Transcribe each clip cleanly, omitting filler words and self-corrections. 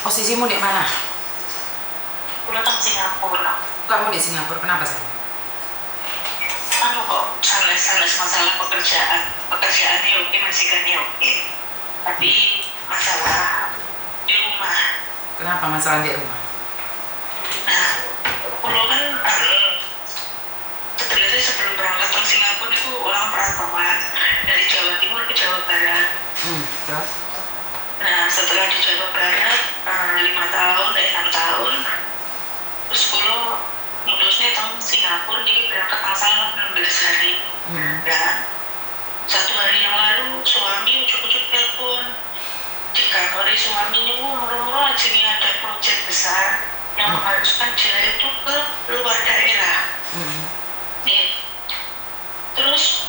Posisimu di mana? Udah kan Singapura. Kamu di Singapura, kenapa sih? Anu kok salah masalah pekerjaannya oke, majikannya oke, tapi masalah di rumah. Kenapa masalah di rumah? Nah, kalau kan sebenarnya sebelum berangkat ke Singapura itu orang perantauan dari Jawa Timur ke Jawa Barat. Terus? Nah, setelah di Jawa Barat 5 tahun, 6 tahun, terus kalau mutusnya tahun Singapura ini berangkat tanggal 16 hari. Dan 1 hari yang lalu suami ujuk-ujuk telepon dikabari suaminya murah-murah aja nih ada proyek besar yang mengharuskan dia itu ke luar daerah. Nih, terus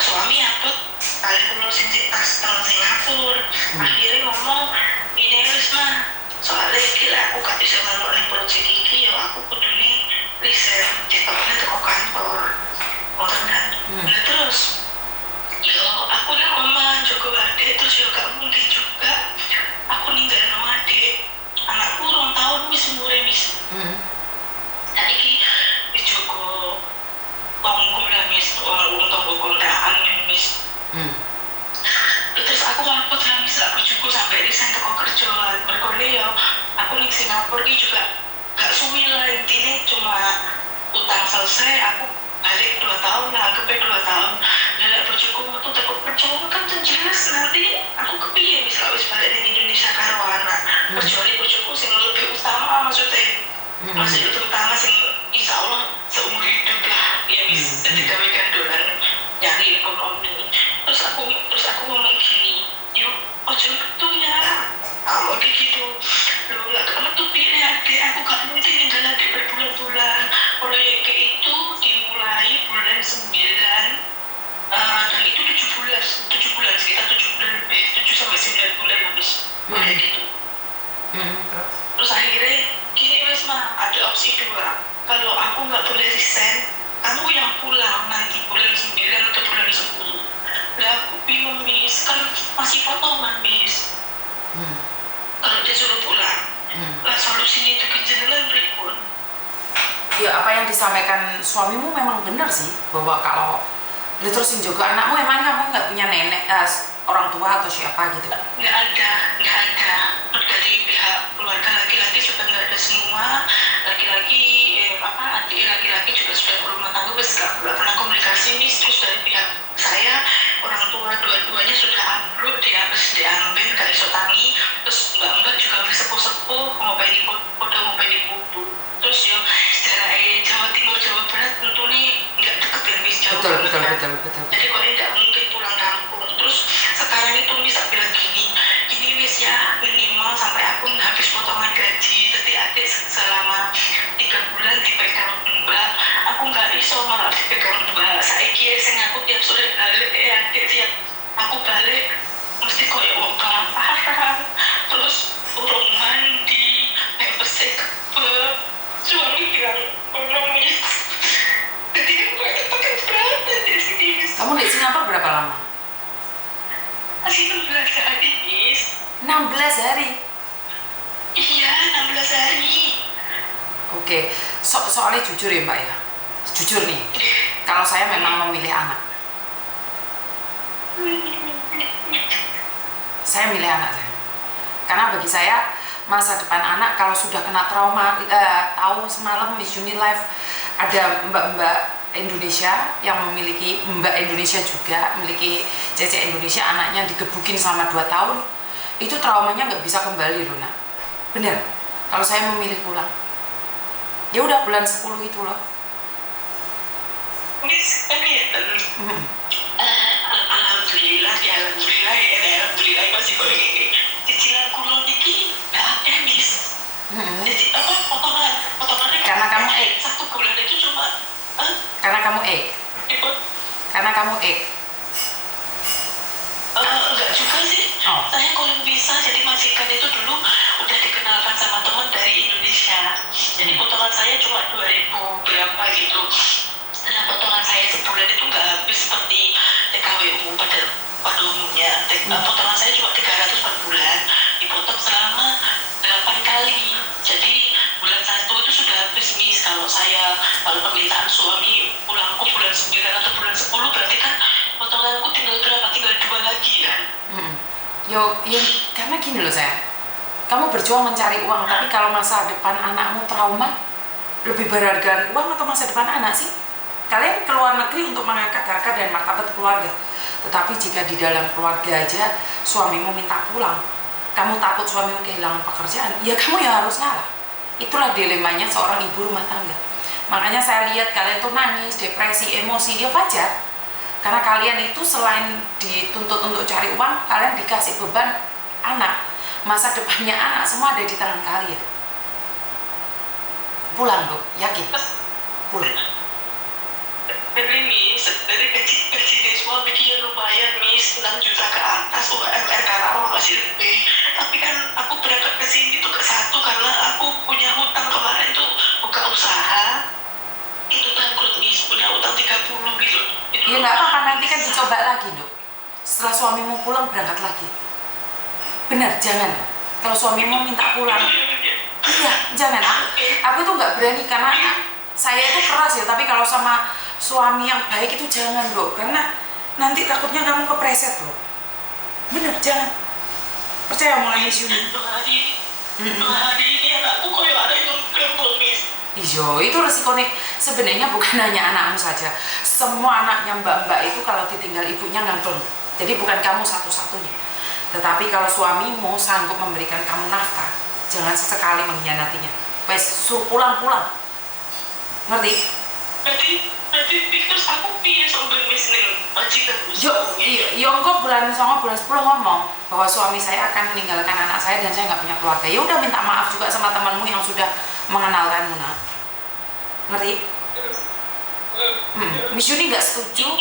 suami upload kali pulau tas tentang Singapura. Akhirnya ngomong ini Risma, soalnya kira aku gak bisa ngelakuin proyek ini, ya aku kudu nih resign ditoknya ke kantor orang kan. Nah terus yo aku nih omah Joko Wade, terus yo gak mungkin juga aku ninggalin sama adik anakku 2 tahun wis umure wis. Nah iki wis Joko tonggo lah wis tonggo kontrakan wis. Terus aku ngapot lah wis lah bojoku sampai resign teko kerjaan. Berkone yo aku ning Singapura iki juga gak suwi lah, intinya cuma utang selesai aku balik 2 tahun lah, anggapnya 2 tahun. Lalu bojoku metu teko kerja kan jelas nanti aku kepiye misalnya wis balik ning Indonesia karo anak. Kecuali bojoku sing lebih utama, maksudnya masih utama sing insyaallah seumur hidup lah ya wis dadi gawe gandolan nyari ekonomi. Terus aku ngomong gini, yuk ojo metu ya aku gitu lo gak metu pilih adik, aku gak mungkin tinggal adik berbulan-bulan. Proyek itu dimulai bulan 9 dan itu 7 bulan sekitar 7 bulan lebih, 7 sampai 9 bulan habis proyek itu. Terus akhirnya gini wes mah ada opsi 2, kalau aku gak boleh resign kamu yang pulang nanti bulan 9 atau bulan 10. Lah aku bingung mis, kan masih potongan mis. Kalau dia suruh pulang, lah solusinya itu kejenengan berikut. Ya apa yang disampaikan suamimu memang benar sih, bahwa kalau lu terusin juga anakmu, emang kamu nggak punya nenek, orang tua atau siapa gitu? Nggak ada. Dari pihak keluarga laki-laki juga nggak ada semua. Laki-laki adik laki-laki juga sudah berumah tangga, bes nggak pernah komunikasi mis. Terus dari pihak saya orang tua dua-duanya sudah ambruk, dia harus diambil gak iso tangi. Terus mbak juga harus sepuh-sepuh ngobaini bubur. Terus yo secara Jawa Timur Jawa Barat tentu nih nggak deket ya mis, jauh betul. Jadi kalau nggak mungkin pulang kampung. Terus sekarang itu mis bilang gini mis ya, minimal sampai aku habis potongan gaji. Jadi adik selama 3 bulan dipegang mbak, aku nggak iso malah dipegang mbak. Saiki sing aku tiap sore balik adik tiap aku balik mesti koyo wong kelaparan. Terus urung mandi, bersih kebel. Suami bilang mis. Jadi aku gak pakai berat di sini mis. Kamu di Singapura berapa lama? Masih 16 hari mis. 16 hari? Iya 16 hari. Oke, soalnya jujur ya mbak ya, jujur nih, kalau saya memang memilih anak, saya milih anak saya, karena bagi saya masa depan anak kalau sudah kena trauma, tahu semalam Miss Unilife ada mbak-mbak Indonesia yang memiliki, mbak Indonesia juga memiliki cece Indonesia, anaknya digebukin selama 2 tahun, itu traumanya nggak bisa kembali loh nak, bener. Kalau saya memilih pulang, ya udah bulan 10 itu loh. Miss, alhamdulillah masih boleh gini. Cicilan kulo niki nggak ada Miss. Jadi potongannya Karena kamu 1 bulan itu cuma karena kamu enggak juga sih. Saya kalau bisa jadi majikan itu dulu udah dikenalkan sama teman dari Indonesia. Jadi potongan saya cuma 2.000 berapa gitu. Nah potongan saya sebulan itu nggak habis seperti TKW umum pada umumnya. Potongan saya cuma 300 per bulan, dipotong selama kalau permintaan suami pulangku bulan 9 atau bulan 10, berarti kan potonganku tinggal berapa, tinggal 2 lagi kan. Yo, karena gini loh sayang, kamu berjuang mencari uang, tapi kalau masa depan anakmu trauma, lebih berharga uang atau masa depan anak sih? Kalian keluar negeri untuk mengangkat harkat dan martabat keluarga, tetapi jika di dalam keluarga aja suamimu minta pulang, kamu takut suamimu kehilangan pekerjaan, ya kamu yang harus ngalah. Itulah dilemanya seorang ibu rumah tangga. Makanya saya lihat kalian tuh nangis, depresi, emosi, ya wajar. Karena kalian itu selain dituntut untuk cari uang, kalian dikasih beban anak. Masa depannya anak semua ada di tangan kalian. Pulang dong, yakin? Pulang. Tapi Miss, dari gaji suami dia lumayan Miss, 6 juta ke atas, UMR Karawang masih lebih. Tapi kan aku berangkat ke sini tuh satu karena aku punya hutang kemarin tuh buka usaha. Itu bangkrut Miss, punya utang 30 gitu. Ya nggak apa-apa, nanti kan dicoba lagi dok. Setelah suamimu pulang berangkat lagi. Benar, jangan. Kalau suamimu minta pulang, iya jangan. Aku tuh nggak berani karena saya itu keras ya. Tapi kalau sama suami yang baik itu jangan dok, karena nanti takutnya kamu kepreset loh. Benar, jangan. Percaya omongan Miss Yuni. Hari ini anakku kok yang ada yang krempel Miss. Iyo, itu resikonya sebenarnya bukan hanya anakmu saja. Semua anaknya mbak-mbak itu kalau ditinggal ibunya ngantung. Jadi bukan kamu satu-satunya. Tetapi kalau suamimu sanggup memberikan kamu nafkah, jangan sesekali mengkhianatinya. Wes, suruh pulang-pulang. Ngerti? Berarti terus aku piye sambil Miss ning majikan. Yo engko bulan 9 bulan 10 ngomong bahwa suami saya akan meninggalkan anak saya dan saya nggak punya keluarga. Ya udah minta maaf juga sama temanmu yang sudah mengenalkanmu, nak. Ngerti? Miss Yuni nggak setuju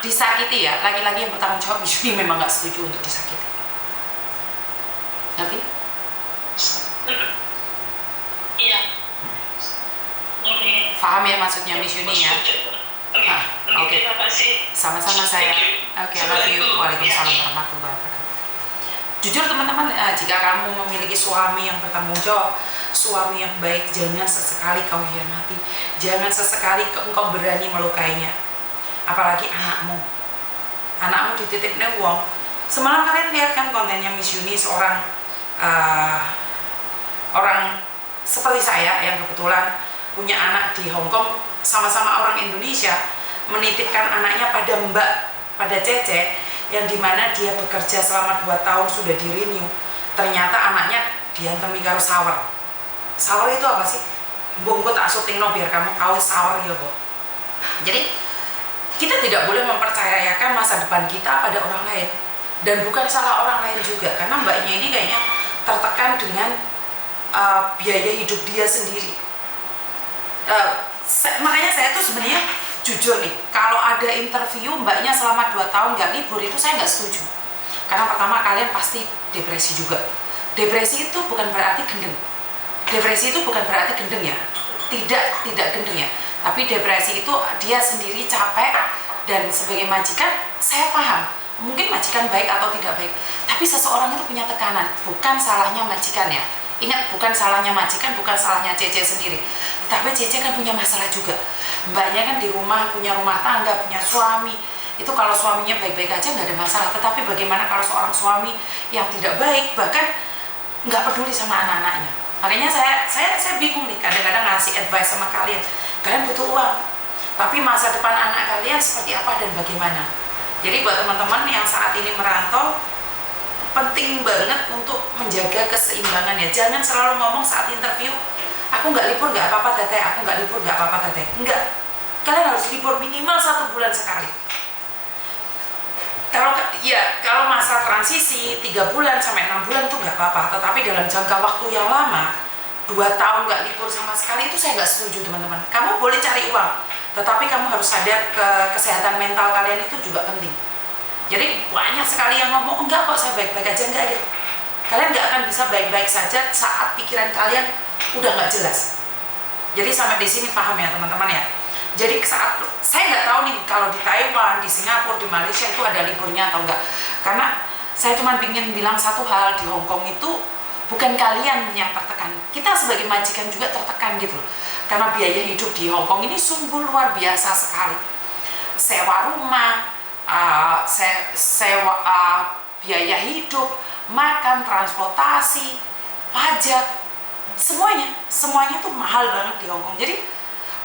disakiti ya. Laki-laki yang bertanggung jawab, Miss Yuni memang nggak setuju untuk disakiti. Ngerti? Iya. Paham ya maksudnya Miss Yuni ya? Oke. Terima kasih. Sama-sama saya. Oke, love you. Waalaikumsalam warahmatullahi wabarakatuh. Jujur teman-teman, jika kamu memiliki suami yang bertanggung jawab, suami yang baik, jangan sesekali kau hianati, jangan sesekali engkau berani melukainya. Apalagi anakmu dititipnya uang. Semalam kalian lihat kan kontennya Miss Yuni, seorang orang seperti saya yang kebetulan punya anak di Hong Kong, sama-sama orang Indonesia, menitipkan anaknya pada Cece, yang dimana dia bekerja selama 2 tahun sudah di renew. Ternyata anaknya diantemi karo sawer. Sawer itu apa sih? Gue tak syuting no biar kamu tahu sawer ya, Bo. Jadi kita tidak boleh mempercayakan masa depan kita pada orang lain, dan bukan salah orang lain juga, karena mbaknya ini kayaknya tertekan dengan biaya hidup dia sendiri. Makanya saya tuh sebenarnya jujur nih, kalau ada interview mbaknya selama 2 tahun nggak libur, itu saya nggak setuju. Karena pertama, kalian pasti depresi juga. Depresi itu bukan berarti gendeng. Depresi itu bukan berarti gendeng ya. Tidak gendeng ya. Tapi depresi itu dia sendiri capek, dan sebagai majikan saya paham. Mungkin majikan baik atau tidak baik, tapi seseorang itu punya tekanan. Bukan salahnya majikan ya. Ingat, bukan salahnya majikan, bukan salahnya Cece sendiri. Tapi Cece kan punya masalah juga. Mbaknya kan di rumah, punya rumah tangga, punya suami. Itu kalau suaminya baik-baik aja nggak ada masalah. Tetapi bagaimana kalau seorang suami yang tidak baik, bahkan nggak peduli sama anak-anaknya. Makanya saya bingung nih, kadang-kadang ngasih advice sama kalian. Kalian butuh uang, tapi masa depan anak kalian seperti apa dan bagaimana? Jadi buat teman-teman yang saat ini merantau, penting banget untuk menjaga keseimbangan ya. Jangan selalu ngomong saat interview, aku nggak libur nggak apa-apa teteh, aku nggak libur nggak apa-apa teteh. Enggak, kalian harus libur minimal 1 bulan sekali. Kalau masa transisi 3 bulan sampai 6 bulan tuh nggak apa-apa, tetapi dalam jangka waktu yang lama, 2 tahun nggak libur sama sekali, itu saya nggak setuju teman-teman. Kamu boleh cari uang, tetapi kamu harus sadar kesehatan mental kalian itu juga penting. Jadi banyak sekali yang ngomong, enggak kok saya baik-baik aja, enggak ada. Kalian nggak akan bisa baik-baik saja saat pikiran kalian udah nggak jelas. Jadi sampai di sini paham ya teman-teman ya. Jadi saat saya nggak tahu nih kalau di Taiwan, di Singapura, di Malaysia itu ada liburnya atau enggak. Karena saya cuma ingin bilang satu hal, di Hong Kong itu bukan kalian yang tertekan, kita sebagai majikan juga tertekan gitu loh. Karena biaya hidup di Hong Kong ini sungguh luar biasa sekali. Sewa rumah, sewa biaya hidup, makan, transportasi, pajak, semuanya tuh mahal banget di Hong Kong. Jadi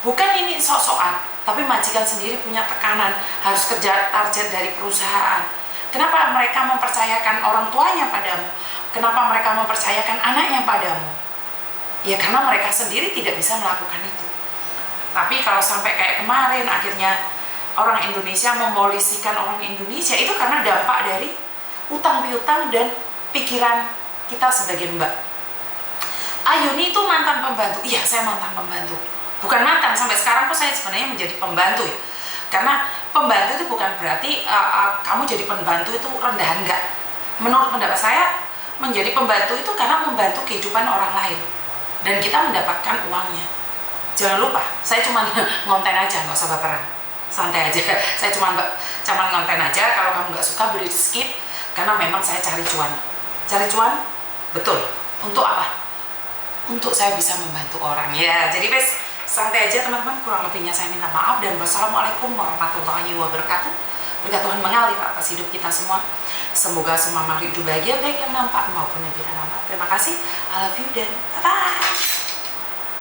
bukan ini sok-sokan, tapi majikan sendiri punya tekanan, harus kerja target dari perusahaan. Kenapa mereka mempercayakan orang tuanya padamu? Kenapa mereka mempercayakan anaknya padamu? Ya karena mereka sendiri tidak bisa melakukan itu. Tapi kalau sampai kayak kemarin akhirnya orang Indonesia memolisikan orang Indonesia, itu karena dampak dari utang piutang dan pikiran kita sebagai mbak. Ayuni itu mantan pembantu. Iya, saya mantan pembantu. Bukan mantan, sampai sekarang pun saya sebenarnya menjadi pembantu ya. Karena pembantu itu bukan berarti kamu jadi pembantu itu rendahan, enggak. Menurut pendapat saya, menjadi pembantu itu karena membantu kehidupan orang lain dan kita mendapatkan uangnya. Jangan lupa, saya cuma ngonten aja, nggak usah baperan, santai aja. Saya cuma ngonten aja. Kalau kamu nggak suka, boleh skip, karena memang saya cari cuan. Cari cuan, betul. Untuk apa? Untuk saya bisa membantu orang ya. Jadi guys, santai aja teman-teman. Kurang lebihnya saya minta maaf, dan wassalamualaikum warahmatullahi wabarakatuh. Berkat Tuhan mengalir atas hidup kita semua. Semoga semua makhluk hidup bahagia, baik yang nampak maupun yang tidak nampak. Terima kasih. I love you dan bye-bye.